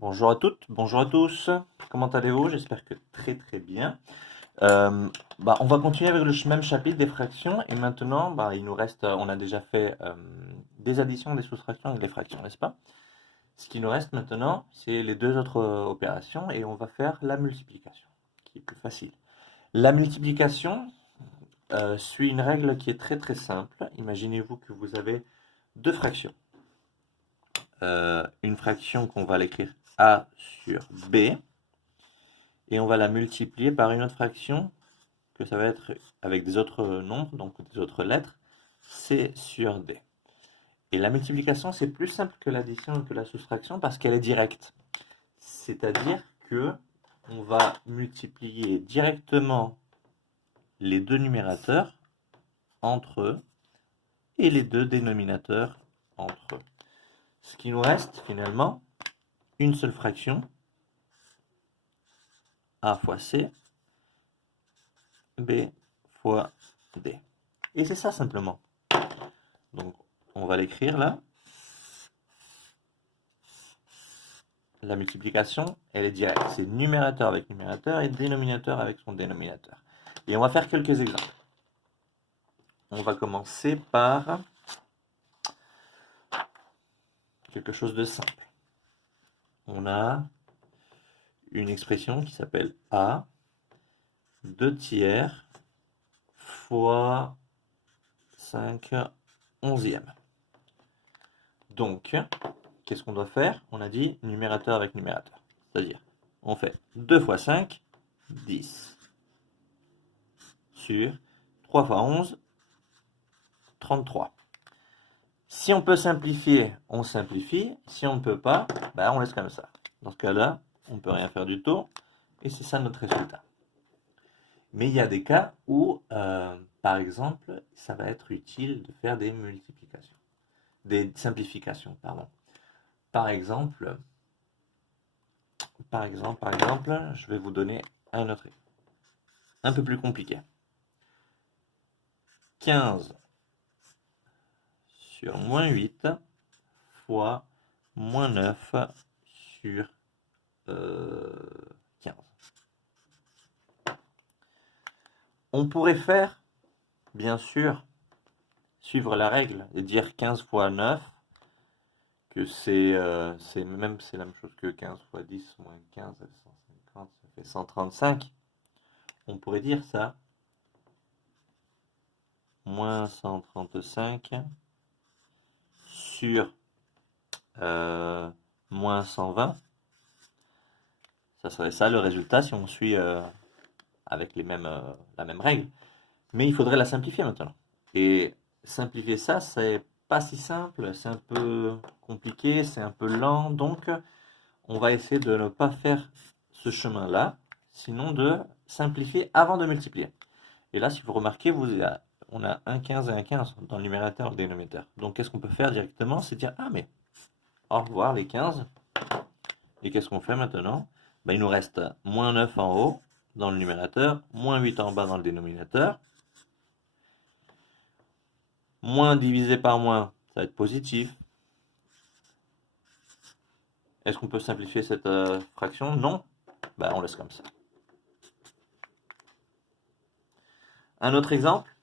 Bonjour à toutes, bonjour à tous. Comment allez-vous? J'espère que très bien. On va continuer avec le même chapitre des fractions et maintenant, il nous reste, on a déjà fait des additions, des soustractions et des fractions, n'est-ce pas? Ce qui nous reste maintenant, c'est les deux autres opérations et on va faire la multiplication, qui est plus facile. La multiplication suit une règle qui est très simple. Imaginez-vous que vous avez deux fractions. Une fraction qu'on va l'écrire a sur b et on va la multiplier par une autre fraction que ça va être avec des autres nombres, donc des autres lettres, c sur d. Et la multiplication, c'est plus simple que l'addition et que la soustraction parce qu'elle est directe. C'est-à-dire que on va multiplier directement les deux numérateurs entre eux et les deux dénominateurs entre eux. Ce qui nous reste finalement, une seule fraction, a fois c, b fois d. Et c'est ça simplement. Donc on va l'écrire là. La multiplication, elle est directe. C'est numérateur avec numérateur et dénominateur avec son dénominateur. Et on va faire quelques exemples. On va commencer par quelque chose de simple. On a une expression qui s'appelle A, 2 tiers fois 5 onzièmes. Donc, qu'est-ce qu'on doit faire? On a dit numérateur avec numérateur. C'est-à-dire, on fait 2 fois 5, 10. Sur 3 fois 11, 33. Si on peut simplifier, on simplifie. Si on ne peut pas, on laisse comme ça. Dans ce cas-là, on ne peut rien faire du tout. Et c'est ça notre résultat. Mais il y a des cas où, par exemple, ça va être utile de faire des multiplications. Des simplifications, pardon. Par exemple, je vais vous donner un autre exemple. Un peu plus compliqué. 15 sur moins 8 fois moins 9 sur 15. On pourrait faire, bien sûr, suivre la règle et dire 15 fois 9, que c'est la même chose que 15 fois 10 moins 15, 150, ça fait 135. On pourrait dire ça, moins 135 sur moins 120. Ça serait ça le résultat si on suit avec la même règle. Mais il faudrait la simplifier maintenant. Et simplifier ça, c'est pas si simple, c'est un peu compliqué, c'est un peu lent. Donc, on va essayer de ne pas faire ce chemin-là, sinon de simplifier avant de multiplier. Et là, si vous remarquez, on a un 15 et un 15 dans le numérateur et le dénominateur. Donc, qu'est-ce qu'on peut faire directement? C'est dire, ah mais, au revoir les 15. Et qu'est-ce qu'on fait maintenant? Il nous reste moins 9 en haut dans le numérateur, moins 8 en bas dans le dénominateur. Moins divisé par moins, ça va être positif. Est-ce qu'on peut simplifier cette fraction? Non. On laisse comme ça. Un autre exemple.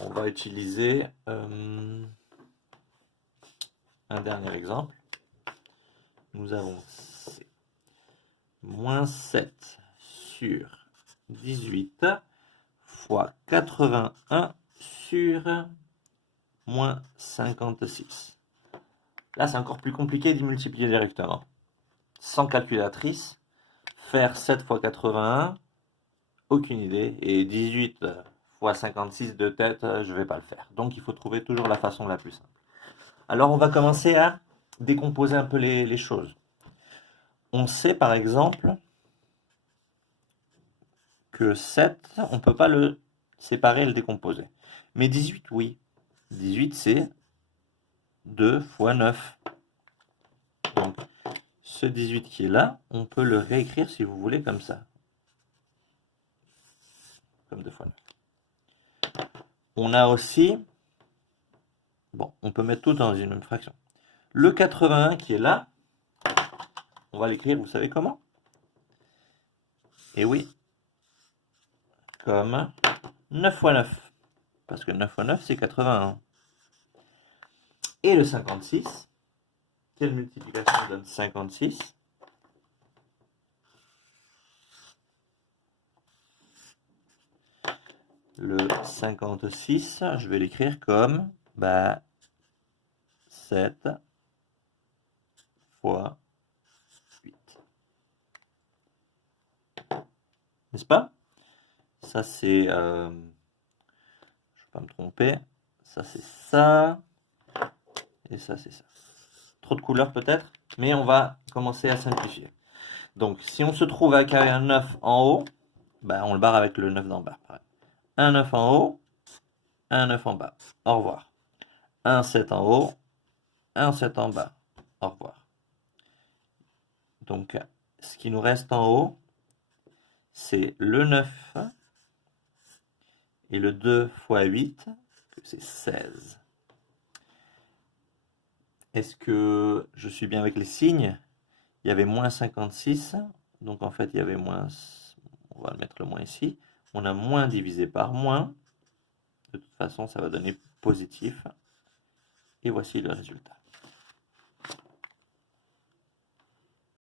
On va utiliser un dernier exemple. Nous avons moins 7 sur 18 fois 81 sur moins 56. Là, c'est encore plus compliqué d'y multiplier directement. Sans calculatrice, faire 7 fois 81, aucune idée. Et 18 fois 56 de tête, je ne vais pas le faire. Donc, il faut trouver toujours la façon la plus simple. Alors, on va commencer à décomposer un peu les choses. On sait, par exemple, que 7, on ne peut pas le séparer et le décomposer. Mais 18, oui. 18, c'est 2 fois 9. Donc, ce 18 qui est là, on peut le réécrire si vous voulez comme ça. Comme 2 fois 9. On a aussi Bon, on peut mettre tout dans une même fraction. Le 81 qui est là, on va l'écrire, vous savez comment? Et oui, comme 9 fois 9. Parce que 9 fois 9, c'est 81. Et le 56, quelle multiplication donne 56? Le 56, je vais l'écrire comme 7 fois 8. N'est-ce pas? Ça, c'est... je ne vais pas me tromper. Ça, c'est ça. Et ça, c'est ça. Trop de couleurs peut-être, mais on va commencer à simplifier. Donc, si on se trouve avec un 9 en haut, on le barre avec le 9 d'en bas. Pareil. Un 9 en haut, un 9 en bas. Au revoir. Un 7 en haut, un 7 en bas. Au revoir. Donc, ce qui nous reste en haut, c'est le 9 et le 2 fois 8, c'est 16. Est-ce que je suis bien avec les signes? Il y avait moins 56, donc en fait il y avait moins, on va mettre le moins ici. On a moins divisé par moins. De toute façon, ça va donner positif. Et voici le résultat.